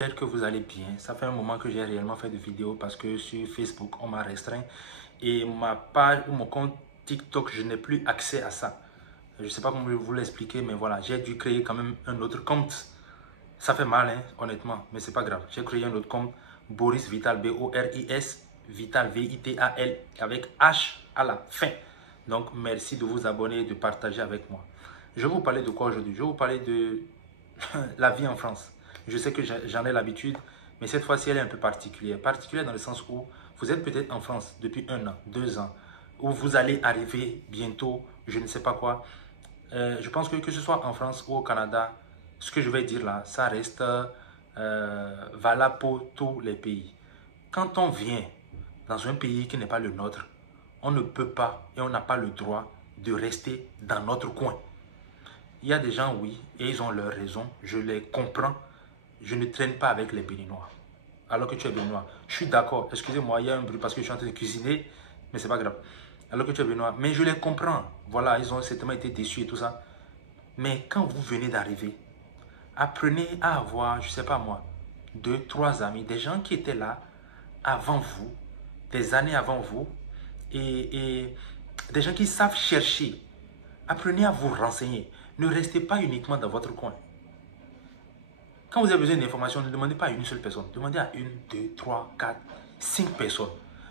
J'espère que vous allez bien. Ça fait un moment que j'ai réellement fait de vidéos parce que sur Facebook, on m'a restreint. Et ma page ou mon compte TikTok, je n'ai plus accès à ça. Je ne sais pas comment vous l'expliquer, mais voilà, j'ai dû créer quand même un autre compte. Ça fait mal, hein, honnêtement, mais c'est pas grave. J'ai créé un autre compte, Boris Vital, B-O-R-I-S, Vital, V-I-T-A-L, avec H à la fin. Donc, merci de vous abonner et de partager avec moi. Je vais vous parler de quoi aujourd'hui? Je vais vous parler de la vie en France. Je sais que j'en ai l'habitude, mais cette fois-ci, elle est un peu particulière. Particulière dans le sens où vous êtes peut-être en France depuis 1 an, 2 ans, où vous allez arriver bientôt, je ne sais pas quoi. Je pense que ce soit en France ou au Canada, ce que je vais dire là, ça reste valable pour tous les pays. Quand on vient dans un pays qui n'est pas le nôtre, on ne peut pas et on n'a pas le droit de rester dans notre coin. Il y a des gens, oui, et ils ont leur raison, je les comprends. Je ne traîne pas avec les Béninois. Alors que tu es Béninois. Je suis d'accord, excusez-moi, il y a un bruit parce que je suis en train de cuisiner, mais c'est pas grave. Alors que tu es Béninois, mais je les comprends. Voilà, ils ont certainement été déçus et tout ça. Mais quand vous venez d'arriver, apprenez à avoir, je sais pas moi, 2, 3 amis, des gens qui étaient là avant vous, des années avant vous, et des gens qui savent chercher. Apprenez à vous renseigner. Ne restez pas uniquement dans votre coin. Quand vous avez besoin d'informations, ne demandez pas à une seule personne. Demandez à 1, 2, 3, 4, 5 personnes.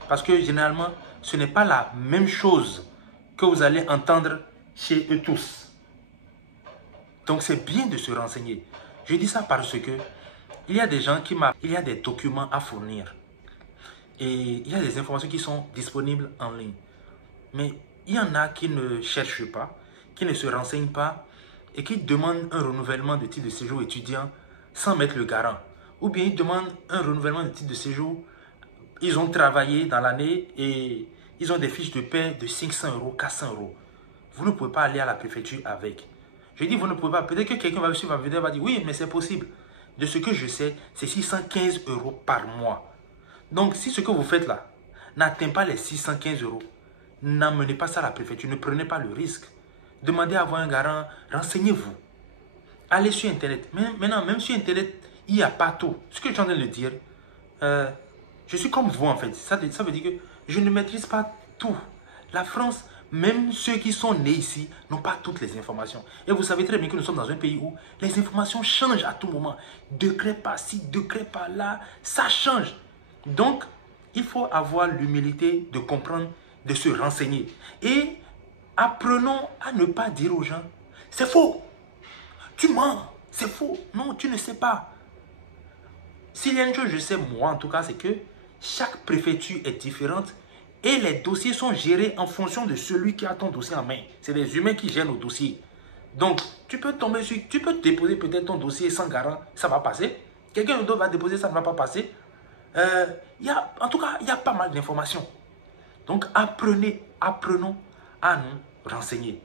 Parce que généralement, ce n'est pas la même chose que vous allez entendre chez eux tous. Donc c'est bien de se renseigner. Je dis ça parce que il y a des gens il y a des documents à fournir. Et il y a des informations qui sont disponibles en ligne. Mais il y en a qui ne cherchent pas, qui ne se renseignent pas et qui demandent un renouvellement de titre de séjour étudiant sans mettre le garant. Ou bien ils demandent un renouvellement de titre de séjour. Ils ont travaillé dans l'année et ils ont des fiches de paie de 500 euros, 400 euros. Vous ne pouvez pas aller à la préfecture avec. Je dis vous ne pouvez pas. Peut-être que quelqu'un va suivre ma vidéo et va dire oui, mais c'est possible. De ce que je sais, c'est 615 euros par mois. Donc si ce que vous faites là n'atteint pas les 615 euros, n'amenez pas ça à la préfecture. Ne prenez pas le risque. Demandez à avoir un garant. Renseignez-vous. Allez sur Internet. Maintenant, même sur Internet, il n'y a pas tout. Ce que je suis en train de dire, je suis comme vous en fait. Ça veut dire que je ne maîtrise pas tout. La France, même ceux qui sont nés ici, n'ont pas toutes les informations. Et vous savez très bien que nous sommes dans un pays où les informations changent à tout moment. Décret par-ci, décret par-là, ça change. Donc, il faut avoir l'humilité de comprendre, de se renseigner. Et apprenons à ne pas dire aux gens, c'est faux. Tu mens, c'est faux. Non, tu ne sais pas. S'il y a une chose, je sais moi en tout cas, c'est que chaque préfecture est différente et les dossiers sont gérés en fonction de celui qui a ton dossier en main. C'est les humains qui gèrent nos dossiers. Donc, tu peux tomber sur, tu peux déposer peut-être ton dossier sans garant, ça va passer. Quelqu'un d'autre va déposer, ça ne va pas passer. En tout cas, il y a pas mal d'informations. Donc, apprenons à nous renseigner.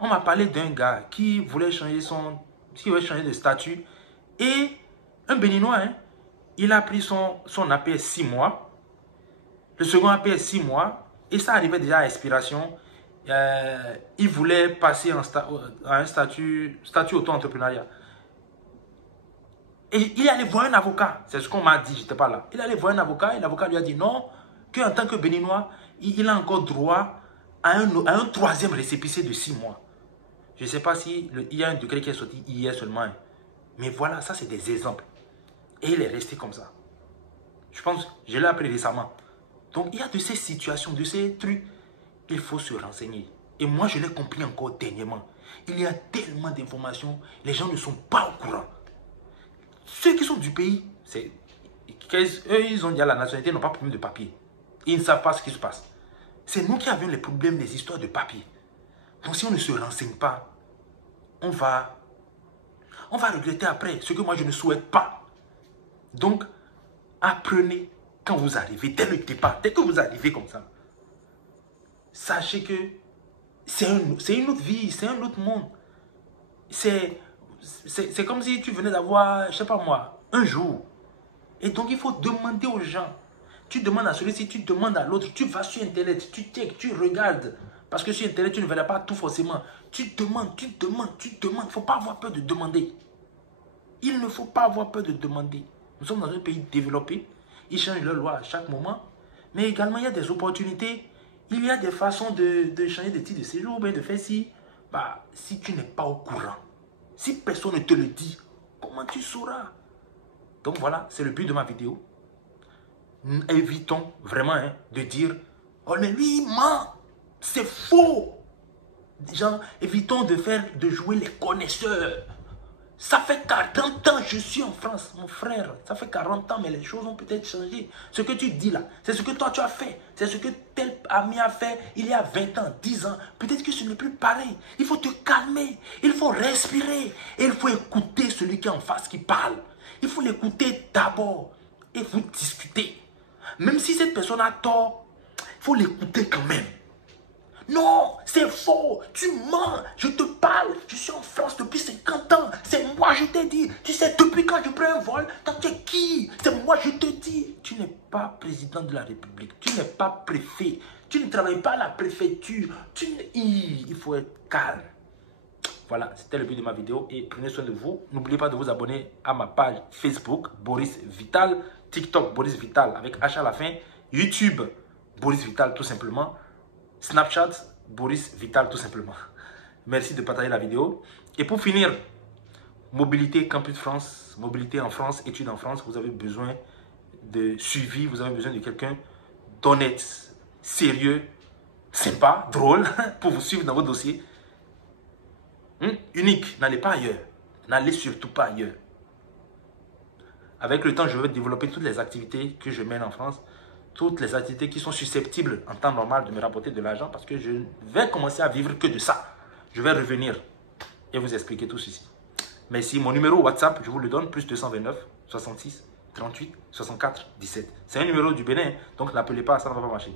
On m'a parlé d'un gars qui voulait changer de statut. Et un Béninois, hein, il a pris son APS 6 mois. Le second APS 6 mois. Et ça arrivait déjà à expiration. Il voulait passer à un statut auto-entrepreneuriat. Et il est allé voir un avocat. C'est ce qu'on m'a dit, je n'étais pas là. Il est allé voir un avocat et l'avocat lui a dit non, qu'en tant que Béninois, il a encore droit à un troisième récépissé de 6 mois. Je ne sais pas si il y a un décret qui est sorti hier seulement. Mais voilà, ça c'est des exemples. Et il est resté comme ça. Je pense, je l'ai appris récemment. Donc il y a de ces situations, de ces trucs, il faut se renseigner. Et moi je l'ai compris encore dernièrement. Il y a tellement d'informations, les gens ne sont pas au courant. Ceux qui sont du pays, eux ils ont déjà la nationalité, ils n'ont pas de problème de papier. Ils ne savent pas ce qui se passe. C'est nous qui avions les problèmes des histoires de papier. Donc si on ne se renseigne pas, on va regretter après, ce que moi je ne souhaite pas. Donc, apprenez quand vous arrivez, dès le départ, dès que vous arrivez comme ça. Sachez que c'est une autre vie, c'est un autre monde. C'est comme si tu venais d'avoir, je ne sais pas moi, un jour. Et donc il faut demander aux gens. Tu demandes à celui-ci, tu demandes à l'autre, tu vas sur Internet, tu check, tu regardes. Parce que sur Internet, tu ne verras pas tout forcément. Tu demandes, Il ne faut pas avoir peur de demander. Il ne faut pas avoir peur de demander. Nous sommes dans un pays développé. Ils changent leurs lois à chaque moment. Mais également, il y a des opportunités. Il y a des façons de changer de titre de séjour, de faire si. Bah, si tu n'es pas au courant, si personne ne te le dit, comment tu sauras? Donc voilà, c'est le but de ma vidéo. Évitons vraiment de dire, oh mais lui il ment, c'est faux. Genre, évitons de jouer les connaisseurs. Ça fait 40 ans que je suis en France, mon frère. Ça fait 40 ans, mais les choses ont peut-être changé. Ce que tu dis là, c'est ce que toi tu as fait. C'est ce que tel ami a fait il y a 20 ans, 10 ans. Peut-être que ce n'est plus pareil. Il faut te calmer. Il faut respirer. Et il faut écouter celui qui est en face qui parle. Il faut l'écouter d'abord. Et vous discuter. Même si cette personne a tort, il faut l'écouter quand même. Non, c'est faux, tu mens, je te parle, je suis en France depuis 50 ans, c'est moi je t'ai dit, tu sais depuis quand je prends un vol, toi tu es qui? C'est moi je te dis, tu n'es pas président de la République, tu n'es pas préfet, tu ne travailles pas à la préfecture, il faut être calme. Voilà, c'était le but de ma vidéo et prenez soin de vous. N'oubliez pas de vous abonner à ma page Facebook, Boris Vital, TikTok, Boris Vital avec H à la fin, YouTube, Boris Vital tout simplement. Snapchat, Boris Vital tout simplement. Merci de partager la vidéo. Et pour finir, mobilité Campus France, mobilité en France, études en France, vous avez besoin de suivi, vous avez besoin de quelqu'un d'honnête, sérieux, sympa, drôle, pour vous suivre dans vos dossiers. Unique, n'allez pas ailleurs. N'allez surtout pas ailleurs. Avec le temps, je vais développer toutes les activités que je mène en France. Toutes les activités qui sont susceptibles en temps normal de me rapporter de l'argent parce que je vais commencer à vivre que de ça. Je vais revenir et vous expliquer tout ceci. Merci. Mon numéro WhatsApp, je vous le donne, plus 229 66 38 64 17. C'est un numéro du Bénin, donc n'appelez pas, ça ne va pas marcher.